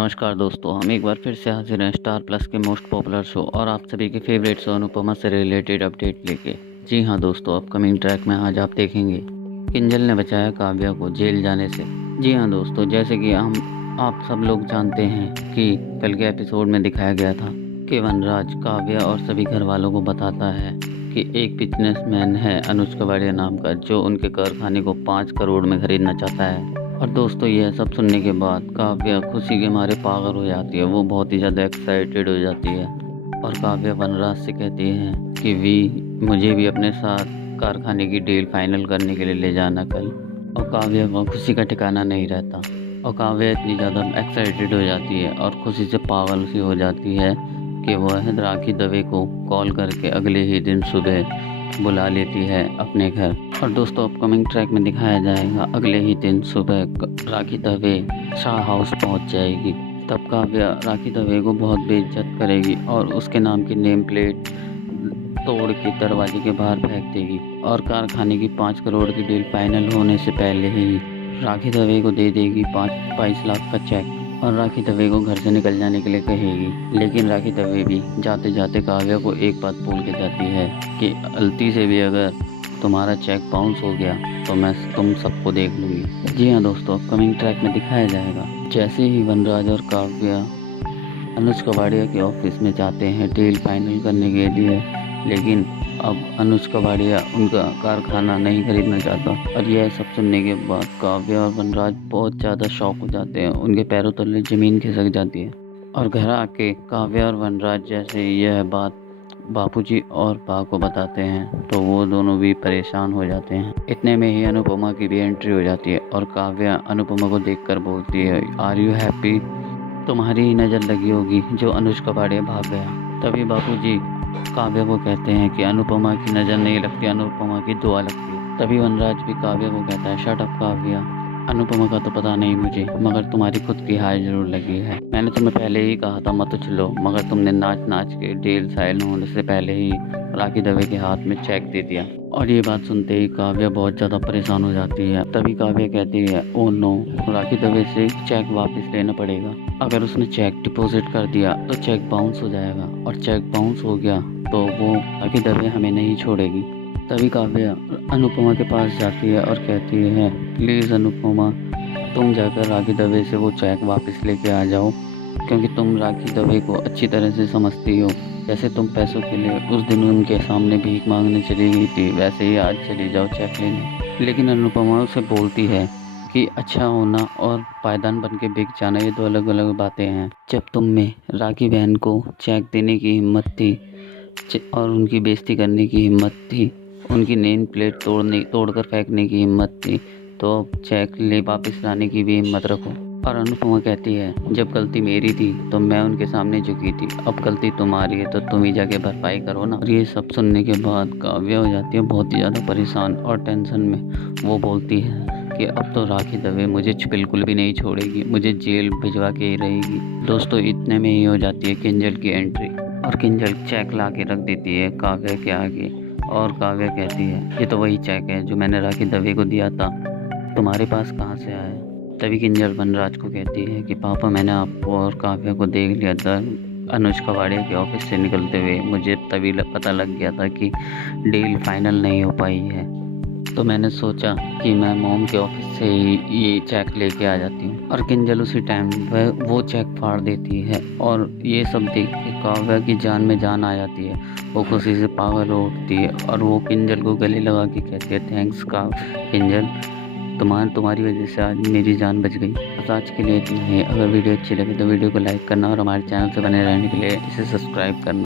नमस्कार दोस्तों, हम एक बार फिर से हाजिर हैं स्टार प्लस के मोस्ट पॉपुलर शो और आप सभी के फेवरेट शो अनुपमा से रिलेटेड अपडेट लेके। जी हाँ दोस्तों, अपकमिंग ट्रैक में आज आप देखेंगे किंजल ने बचाया काव्या को जेल जाने से। जी हाँ दोस्तों, जैसे कि आप सब लोग जानते हैं कि कल के एपिसोड में दिखाया गया था कि वनराज काव्या और सभी घर वालों को बताता है कि एक बिजनेसमैन है अनुज कवाड़िया नाम का, जो उनके कारखाने को 5 करोड़ में खरीदना चाहता है। और दोस्तों, यह सब सुनने के बाद काव्या खुशी के मारे पागल हो जाती है। वो बहुत ही ज़्यादा एक्साइटेड हो जाती है और काव्या वनराज से कहती है कि मुझे भी अपने साथ कारखाने की डील फाइनल करने के लिए ले जाना कल। और काव्या को खुशी का ठिकाना नहीं रहता और काव्या इतनी ज़्यादा एक्साइटेड हो जाती है और खुशी से पागल सी हो जाती है कि वह राखी दवे को कॉल करके अगले ही दिन सुबह बुला लेती है अपने घर। और दोस्तों, अपकमिंग ट्रैक में दिखाया जाएगा अगले ही दिन सुबह राखी दवे शाह हाउस पहुंच जाएगी। तब काव्या राखी दवे को बहुत बेइज्जत करेगी और उसके नाम की नेम प्लेट तोड़ के दरवाजे के बाहर फेंक देगी और कारखाने की 5 करोड़ की डील फाइनल होने से पहले ही राखी दवे को दे देगी 22 लाख का चेक और राखी दवे को घर से निकल जाने के लिए कहेगी। लेकिन राखी दवे भी जाते जाते काव्या को एक बात बोल के जाती है कि गलती से भी अगर तुम्हारा चेक बाउंस हो गया तो मैं तुम सबको देख लूँगी। जी हाँ दोस्तों, अपकमिंग ट्रैक में दिखाया जाएगा जैसे ही वनराज और काव्या अनुज कवाड़िया के ऑफिस में जाते हैं डील फाइनल करने के लिए। लेकिन अब अनुज कवाड़िया उनका कारखाना नहीं खरीदना चाहता और यह सब सुनने के बाद काव्या और वनराज बहुत ज़्यादा शॉक हो जाते हैं। उनके पैरों तले ज़मीन खिसक जाती है और घर आके काव्या और वनराज जैसे यह बात बापूजी और बा को बताते हैं तो वो दोनों भी परेशान हो जाते हैं। इतने में ही अनुपमा की भी एंट्री हो जाती है और काव्या अनुपमा को देखकर बोलती है, आर यू हैप्पी? तुम्हारी ही नज़र लगी होगी जो अनुज कवाड़िया भाग गया। तभी बापूजी काव्या को कहते हैं कि अनुपमा की नज़र नहीं लगती, अनुपमा की दुआ लगती है। तभी वनराज भी काव्या को कहता है, शट अप काव्या, अनुपमा का तो पता नहीं मुझे, मगर तुम्हारी खुद की हाय जरूर लगी है। मैंने तुम्हें पहले ही कहा था मत उछलो, मगर तुमने नाच नाच के डील साइन होने से पहले ही राखी दवे के हाथ में चेक दे दिया। और ये बात सुनते ही काव्या बहुत ज़्यादा परेशान हो जाती है। तभी काव्या कहती है, ओ नो, राखी दवे से चेक वापस लेना पड़ेगा। अगर उसने चेक डिपॉजिट कर दिया तो चेक बाउंस हो जाएगा और चेक बाउंस हो गया तो वो राखी दवे हमें नहीं छोड़ेगी। तभी काव्या अनुपमा के पास जाती है और कहती है, प्लीज़ अनुपमा, तुम जाकर राखी दवे से वो चेक वापस लेके आ जाओ, क्योंकि तुम राखी दवे को अच्छी तरह से समझती हो। जैसे तुम पैसों के लिए उस दिन उनके सामने भीख मांगने चली गई थी, वैसे ही आज चली जाओ चेक लेने। लेकिन अनुपमा उसे बोलती है कि अच्छा होना और पायदान बन के बिक जाना ये दो अलग अलग बातें हैं। जब तुम में राखी बहन को चेक देने की हिम्मत थी और उनकी बेइज्जती करने की हिम्मत थी, उनकी नेम प्लेट तोड़कर फेंकने की हिम्मत थी, तो अब चेक ले वापस लाने की भी हिम्मत रखो। और अनुपमा कहती है, जब गलती मेरी थी तो मैं उनके सामने झुकी थी, अब गलती तुम्हारी है तो तुम ही जाके भरपाई करो ना। और ये सब सुनने के बाद काव्या हो जाती है बहुत ही ज़्यादा परेशान और टेंशन में। वो बोलती है कि अब तो राखी दवे मुझे बिल्कुल भी नहीं छोड़ेगी, मुझे जेल भिजवा के ही रहेगी। दोस्तों, इतने में ही हो जाती है किंजल की एंट्री और किंजल चेक ला के रख देती है काव्या के आगे और काव्या कहती है, ये तो वही चेक है जो मैंने राखी दवे को दिया था, तुम्हारे पास कहाँ से आया? तभी किंजल वनराज को कहती है कि पापा, मैंने आपको और काव्या को देख लिया था अनुज कवाड़िया के ऑफिस से निकलते हुए। मुझे तभी पता लग गया था कि डील फाइनल नहीं हो पाई है, तो मैंने सोचा कि मैं मॉम के ऑफिस से ही ये चेक लेके आ जाती हूँ। और किंजल उसी टाइम वह वो चेक फाड़ देती है और ये सब देख के काव्या की जान में जान आ जाती है। वो खुशी से पागल हो उठती है और वो किंजल को गले लगा के कहती है, थैंक्स किंजल, तुम्हारी वजह से आज मेरी जान बच गई। बस आज के लिए इतना ही। अगर वीडियो अच्छी लगे तो वीडियो को लाइक करना और हमारे चैनल से बने रहने के लिए इसे सब्सक्राइब करना।